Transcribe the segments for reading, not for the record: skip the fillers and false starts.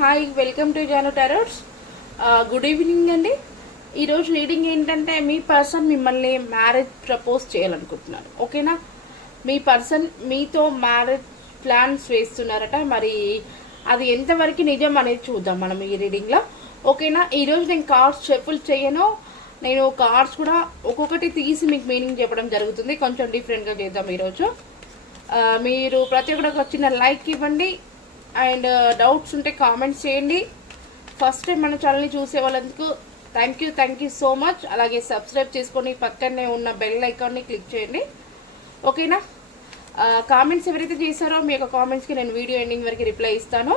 Hi, welcome to Janu tarots. Good evening అండి. ఈరోజు reading ఏంటంటే మీ పర్సన్ మిమ్మల్ని మ్యారేజ్ ప్రపోజ్ చేయాలనుకుంటున్నారు. ఓకేనా? మీ పర్సన్ మీతో మ్యారేజ్ ప్లాన్స్ వేస్తున్నారట. మరి అది ఎంతవరకు నిజం అనేది చూద్దాం మనం ఈ రీడింగ్లో. ఓకేనా? ఈరోజు నేను కార్డ్స్ షఫుల్ చేయను. నేను కార్డ్స్ కూడా ఒక్కొక్కటి తీసి మీకు మీనింగ్ చెప్పడం జరుగుతుంది. కొంచెం డిఫరెంట్గా చేద్దాం ఈరోజు. మీరు ప్రతి ఒక్కరికి వచ్చిన లైక్ ఇవ్వండి అండ్ డౌట్స్ ఉంటే కామెంట్స్ చేయండి. ఫస్ట్ టైం మన ఛానల్ని చూసే వాళ్ళందుకు థ్యాంక్ యూ సో మచ్. అలాగే సబ్స్క్రైబ్ చేసుకొని పక్కనే ఉన్న బెల్ ఐకాన్ని క్లిక్ చేయండి. ఓకేనా? కామెంట్స్ ఎవరైతే చేశారో మీ యొక్క కామెంట్స్కి నేను వీడియో ఎండింగ్ వరకు రిప్లై ఇస్తాను.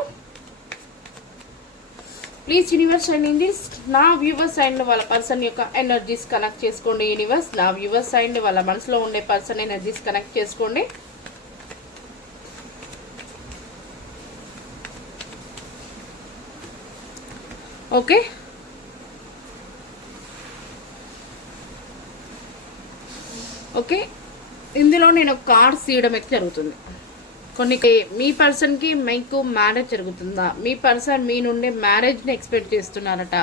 ప్లీజ్ యూనివర్స్ అండ్ ఏంజెల్స్, నా వ్యూవర్స్ అండ్ వాళ్ళ పర్సన్ యొక్క ఎనర్జీస్ కనెక్ట్ చేసుకోండి. యూనివర్స్, నా వ్యూవర్స్ అండ్ వాళ్ళ మనసులో ఉండే పర్సన్ ఎనర్జీస్ కనెక్ట్ చేసుకోండి. Okay, okay. ఇందులో నేను కార్డ్స్ తీయడం అయితే జరుగుతుంది. కొన్ని మీ పర్సన్కి మీకు మ్యారేజ్ జరుగుతుందా, మీ పర్సన్ మీ నుండి మ్యారేజ్ని ఎక్స్పెక్ట్ చేస్తున్నారట,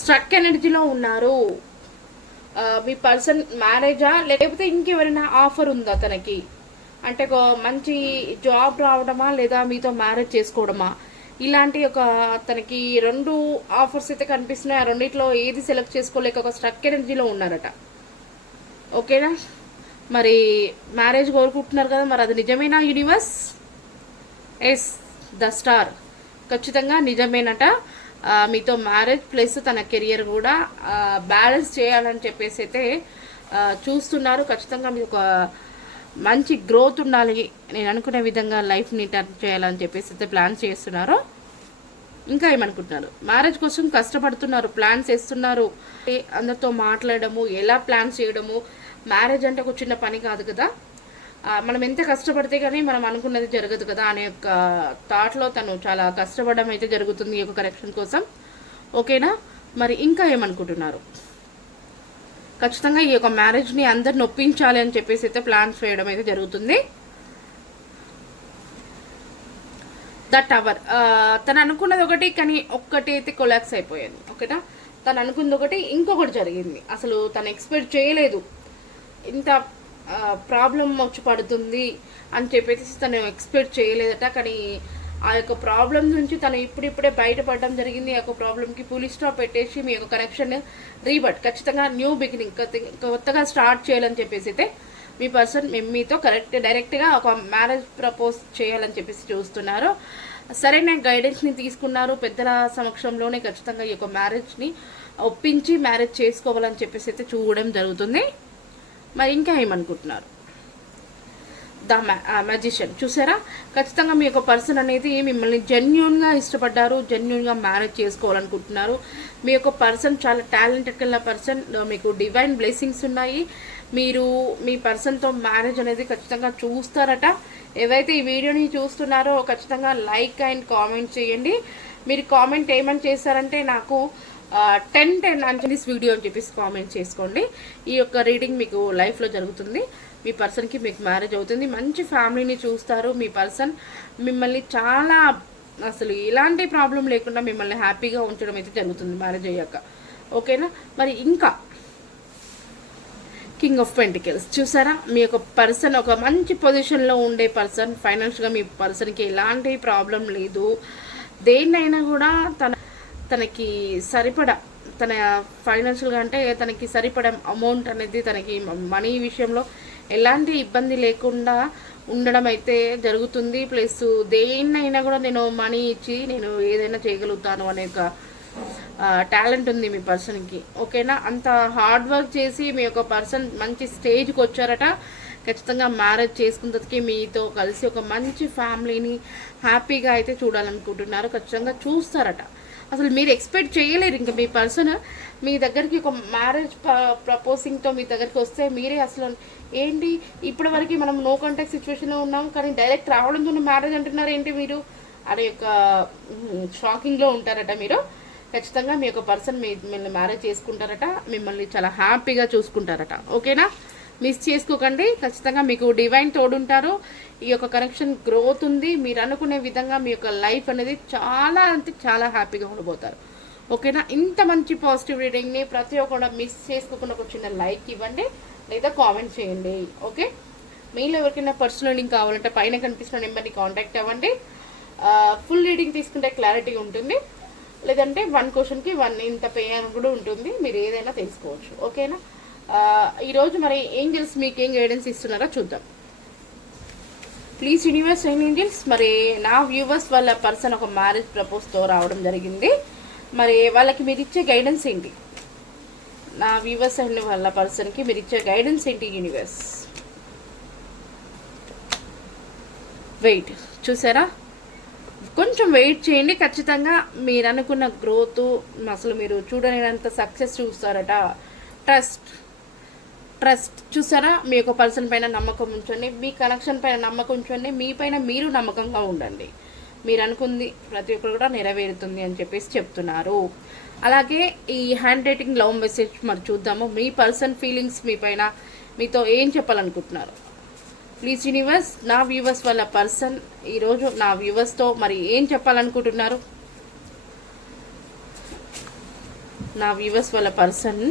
స్ట్రక్ ఎనర్జీలో ఉన్నారు. మీ పర్సన్ మ్యారేజా లేకపోతే ఇంకెవరైనా ఆఫర్ ఉందా తనకి, అంటే ఒక మంచి జాబ్ రావడమా లేదా మీతో మ్యారేజ్ చేసుకోవడమా, ఇలాంటి ఒక తనకి రెండు ఆఫర్స్ అయితే కనిపిస్తున్నాయి. ఆ రెండిట్లో ఏది సెలెక్ట్ చేసుకోలేక ఒక స్ట్రక్ ఎనర్జీలో ఉన్నారట. ఓకేనా? మరి మ్యారేజ్ కోరుకుంటున్నారు కదా, మరి అది నిజమేనా యూనివర్స్? ఎస్, ద స్టార్ ఖచ్చితంగా నిజమేనట. మీతో మ్యారేజ్ ప్లస్ తన కెరియర్ కూడా బ్యాలెన్స్ చేయాలని చెప్పేసి అయితే చూస్తున్నారు. ఖచ్చితంగా మీకు ఒక మంచి గ్రోత్ ఉండాలి, నేను అనుకునే విధంగా లైఫ్ని టర్న్ చేయాలని చెప్పేసి అయితే ప్లాన్స్ చేస్తున్నారు. ఇంకా ఏమనుకుంటున్నారు? మ్యారేజ్ కోసం కష్టపడుతున్నారు, ప్లాన్స్ వేస్తున్నారు. అందరితో మాట్లాడము, ఎలా ప్లాన్స్ చేయడము. మ్యారేజ్ అంటే ఒక చిన్న పని కాదు కదా, మనం ఎంత కష్టపడితే కానీ మనం అనుకున్నది జరగదు కదా అనే ఒక థాట్లో తను చాలా కష్టపడడం అయితే జరుగుతుంది ఈ యొక్క కరెక్షన్ కోసం. ఓకేనా? మరి ఇంకా ఏమనుకుంటున్నారు? ఖచ్చితంగా ఈ యొక్క మ్యారేజ్ని అందరిని ఒప్పించాలి అని చెప్పేసి అయితే ప్లాన్స్ వేయడం అయితే జరుగుతుంది. ద టవర్, తను అనుకున్నది ఒకటి కానీ ఒక్కటి అయితే కొలాక్స్ అయిపోయింది. ఓకేనా? తను అనుకున్నది ఒకటి, ఇంకొకటి జరిగింది. అసలు తను ఎక్స్పెక్ట్ చేయలేదు ఇంత ప్రాబ్లం వచ్చి పడుతుంది అని చెప్పేసి తను ఎక్స్పెక్ట్ చేయలేదట. కానీ ఆ యొక్క ప్రాబ్లం నుంచి తను ఇప్పుడిప్పుడే బయటపడడం జరిగింది. ఆ యొక్క ప్రాబ్లంకి పులి స్టాప్ పెట్టేసి మీ యొక్క కనెక్షన్ రీబట్, ఖచ్చితంగా న్యూ బిగినింగ్, కొత్తగా స్టార్ట్ చేయాలని చెప్పేసి అయితే మీ పర్సన్ మీతో డైరెక్ట్గా ఒక మ్యారేజ్ ప్రపోజ్ చేయాలని చెప్పేసి చూస్తున్నారు. సరైన గైడెన్స్ని తీసుకున్నారు. పెద్దల సమక్షంలోనే ఖచ్చితంగా ఈ యొక్క మ్యారేజ్ని ఒప్పించి మ్యారేజ్ చేసుకోవాలని చెప్పేసి అయితే చూడడం జరుగుతుంది. మరి ఇంకా ఏమనుకుంటున్నారు? ద మ్యాజిషియన్ చూసారా? ఖచ్చితంగా మీ యొక్క పర్సన్ అనేది మిమ్మల్ని జెన్యూన్గా ఇష్టపడ్డారు, జెన్యూన్గా మ్యారేజ్ చేసుకోవాలనుకుంటున్నారు. మీ యొక్క పర్సన్ చాలా టాలెంటెడ్ కలిగిన పర్సన్, మీకు డివైన్ బ్లెస్సింగ్స్ ఉన్నాయి. మీరు మీ పర్సన్తో మ్యారేజ్ అనేది ఖచ్చితంగా చూస్తారట. ఎవరైతే ఈ వీడియోని చూస్తున్నారో ఖచ్చితంగా లైక్ అండ్ కామెంట్ చేయండి. మీరు కామెంట్ ఏమని చేస్తారంటే నాకు 10 అని దిస్ వీడియో అని చెప్పేసి కామెంట్ చేసుకోండి. ఈ యొక్క రీడింగ్ మీకు లైఫ్లో జరుగుతుంది. మీ పర్సన్కి మీకు మ్యారేజ్ అవుతుంది, మంచి ఫ్యామిలీని చూస్తారు. మీ పర్సన్ మిమ్మల్ని చాలా అసలు ఎలాంటి ప్రాబ్లం లేకుండా మిమ్మల్ని హ్యాపీగా ఉంచడం అయితే జరుగుతుంది మ్యారేజ్ అయ్యాక. ఓకేనా? మరి ఇంకా కింగ్ ఆఫ్ పెంటికల్స్ చూసారా? మీ యొక్క పర్సన్ ఒక మంచి పొజిషన్లో ఉండే పర్సన్. ఫైనాన్షియల్గా మీ పర్సన్కి ఎలాంటి ప్రాబ్లం లేదు. దేన్నైనా కూడా తనకి సరిపడా, తన ఫైనాన్షియల్గా అంటే తనకి సరిపడా అమౌంట్ అనేది, తనకి మనీ విషయంలో ఎలాంటి ఇబ్బంది లేకుండా ఉండడం అయితే జరుగుతుంది. ప్లస్ దేన్నైనా కూడా నేను మనీ ఇచ్చి నేను ఏదైనా చేయగలుగుతాను అనే ఒక టాలెంట్ ఉంది మీ పర్సన్కి. ఓకేనా? అంత హార్డ్ వర్క్ చేసి మీ యొక్క పర్సన్ మంచి స్టేజ్కి వచ్చారట. ఖచ్చితంగా మ్యారేజ్ చేసుకున్నకి మీతో కలిసి ఒక మంచి ఫ్యామిలీని హ్యాపీగా అయితే చూడాలనుకుంటున్నారు. ఖచ్చితంగా చూస్తారట. అసలు మీరు ఎక్స్పెక్ట్ చేయలేరు. ఇంకా మీ పర్సన్ మీ దగ్గరికి ఒక మ్యారేజ్ ప్రపోజింగ్తో మీ దగ్గరికి వస్తే మీరే అసలు ఏంటి ఇప్పటి వరకు మనం నో కాంటాక్ట్ సిచ్యువేషన్లో ఉన్నాం కానీ డైరెక్ట్ రావడంతో మ్యారేజ్ అంటున్నారు ఏంటి మీరు అనే యొక్క షాకింగ్లో ఉంటారట మీరు. ఖచ్చితంగా మీ యొక్క పర్సన్ మిమ్మల్ని మ్యారేజ్ చేసుకుంటారట, మిమ్మల్ని చాలా హ్యాపీగా చూసుకుంటారట. ఓకేనా? మిస్ చేసుకోకండి. ఖచ్చితంగా మీకు డివైన్ తోడుంటారు. ఈ యొక్క కనెక్షన్ గ్రోత్ ఉంది. మీరు అనుకునే విధంగా మీ యొక్క లైఫ్ అనేది చాలా అంటే చాలా హ్యాపీగా ఉండబోతారు. ఓకేనా? ఇంత మంచి పాజిటివ్ రీడింగ్ని ప్రతి ఒక్కరు మిస్ చేసుకోకుండా ఒక చిన్న లైక్ ఇవ్వండి లేదా కామెంట్ చేయండి. ఓకే, మీలో ఎవరికైనా పర్సనల్ లింక్ కావాలంటే పైన కనిపిస్తున్న నెంబర్ని కాంటాక్ట్ అవ్వండి. ఫుల్ రీడింగ్ తీసుకుంటే క్లారిటీ ఉంటుంది, లేదంటే 1 క్వశ్చన్కి 1 ఇంత పే అని కూడా ఉంటుంది. మీరు ఏదైనా తెలుసుకోవచ్చు. ఓకేనా? ఈరోజు మరి ఏంజల్స్ మీకు ఏం గైడెన్స్ ఇస్తున్నారో చూద్దాం. ప్లీజ్ యూనివర్స్ అండ్ ఏంజల్స్, మరి నా వ్యూవర్స్ వాళ్ళ పర్సన్ ఒక మ్యారేజ్ ప్రపోజ్తో రావడం జరిగింది. మరి వాళ్ళకి మీరు ఇచ్చే గైడెన్స్ ఏంటి? నా వ్యూవర్స్ అండ్ వాళ్ళ పర్సన్కి మీరు ఇచ్చే గైడెన్స్ ఏంటి యూనివర్స్? వెయిట్, చూసారా? కొంచెం వెయిట్ చేయండి. ఖచ్చితంగా మీరు అనుకున్న గ్రోత్, అసలు మీరు చూడలేనంత సక్సెస్ చూస్తారట. ట్రస్ట్ చూసారా? మీ యొక్క పర్సన్ పైన నమ్మకం ఉంచండి, మీ కనెక్షన్ పైన నమ్మకం ఉంచండి, మీ పైన మీరు నమ్మకంగా ఉండండి. మీరు అనుకుంది ప్రతి ఒక్కరు కూడా నెరవేరుతుంది అని చెప్పేసి చెప్తున్నారు. అలాగే ఈ హ్యాండ్ రైటింగ్ లవ్ మెసేజ్ మరి చూద్దాము. మీ పర్సన్ ఫీలింగ్స్ మీ పైన మీతో ఏం చెప్పాలనుకుంటున్నారు? ప్లీజ్ యూనివర్స్, నా వ్యూవర్స్ వాళ్ళ పర్సన్ ఈరోజు నా వ్యూవర్స్తో మరి ఏం చెప్పాలనుకుంటున్నారు? నా వ్యూవర్స్ వాళ్ళ పర్సన్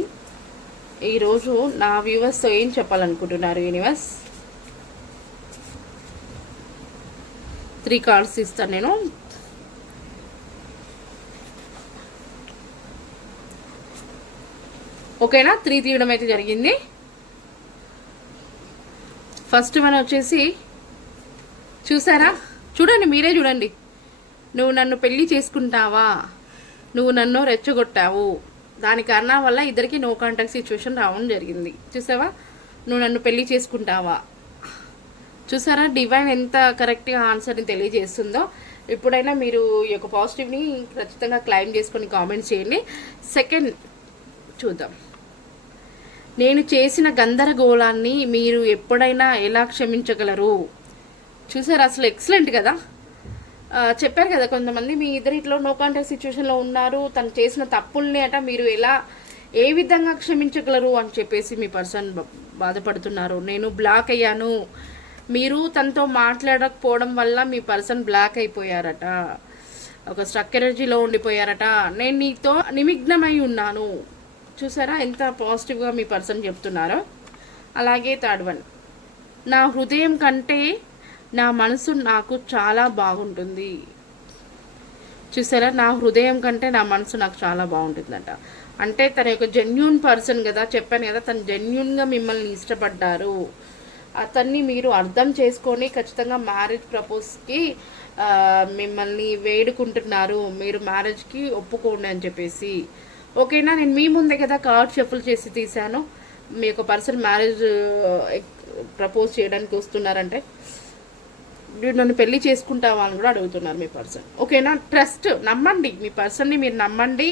ఈరోజు నా వ్యూవర్స్తో ఏం చెప్పాలనుకుంటున్నారు యూనివర్స్? 3 కార్డ్స్ ఇస్తాను నేను. ఓకేనా? 3 తీయడం అయితే జరిగింది. ఫస్ట్ వన్ వచ్చేసి చూసారా? చూడండి, మీరే చూడండి. నువ్వు నన్ను పెళ్లి చేసుకుంటావా? నువ్వు నన్ను రెచ్చగొట్టావు. దాని కారణం వల్ల ఇద్దరికి నో కాంటాక్ట్ సిచ్యువేషన్ రావడం జరిగింది. చూసావా? నువ్వు నన్ను పెళ్లి చేసుకుంటావా? చూసారా డివైన్ ఎంత కరెక్ట్గా ఆన్సర్ని తెలియజేస్తుందో. ఇప్పుడైనా మీరు ఈ యొక్క పాజిటివ్ని ఖచ్చితంగా క్లైమ్ చేసుకొని కామెంట్స్ చేయండి. సెకండ్ చూద్దాం. నేను చేసిన గందరగోళాన్ని మీరు ఎప్పుడైనా ఎలా క్షమించగలరు? చూసారా? అసలు ఎక్సలెంట్ కదా. చెప్పారు కదా, కొంతమంది మీ ఇద్దరిట్లో నో కాంటాక్ట్ సిచ్యువేషన్లో ఉన్నారు. తను చేసిన తప్పుల్ని మీరు ఏ విధంగా క్షమించగలరు అని చెప్పేసి మీ పర్సన్ బాధపడుతున్నారు. నేను బ్లాక్ అయ్యాను, మీరు తనతో మాట్లాడకపోవడం వల్ల మీ పర్సన్ బ్లాక్ అయిపోయారట, ఒక స్ట్రక్ ఎనర్జీలో ఉండిపోయారట. నేను నీతో నిమగ్నమై ఉన్నాను. చూసారా ఎంత పాజిటివ్గా మీ పర్సన్ చెప్తున్నారో. అలాగే థర్డ్ వన్, నా హృదయం కంటే నా మనసు నాకు చాలా బాగుంటుంది. చూసారా? నా హృదయం కంటే నా మనసు నాకు చాలా బాగుంటుందంట. అంటే తన యొక్క జెన్యూన్ పర్సన్ కదా, చెప్పాను కదా, తను జెన్యూన్గా మిమ్మల్ని ఇష్టపడ్డారు. అతన్ని మీరు అర్థం చేసుకొని ఖచ్చితంగా మ్యారేజ్ ప్రపోజ్కి మిమ్మల్ని వేడుకుంటున్నారు. మీరు మ్యారేజ్కి ఒప్పుకోండి అని చెప్పేసి. ఓకేనా? నేను మీ ముందే కదా కార్డ్ షఫుల్ చేసి తీశాను. మీ యొక్క పర్సన్ మ్యారేజ్ ప్రపోజ్ చేయడానికి వస్తున్నారంటే మీరు నన్ను పెళ్లి చేసుకుంటావా అని కూడా అడుగుతున్నారు మీ పర్సన్. ఓకేనా? ట్రస్ట్, నమ్మండి. మీ పర్సన్ని మీరు నమ్మండి.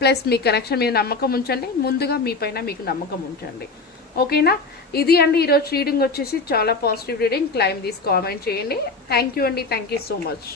ప్లస్ మీ కనెక్షన్ మీద నమ్మకం ఉంచండి. ముందుగా మీ పైన మీకు నమ్మకం ఉంచండి. ఓకేనా? ఇది అండి ఈరోజు రీడింగ్ వచ్చేసి చాలా పాజిటివ్ రీడింగ్. క్లైమ్ తీసి కామెంట్ చేయండి. థ్యాంక్ యూ అండి. Thank you so much.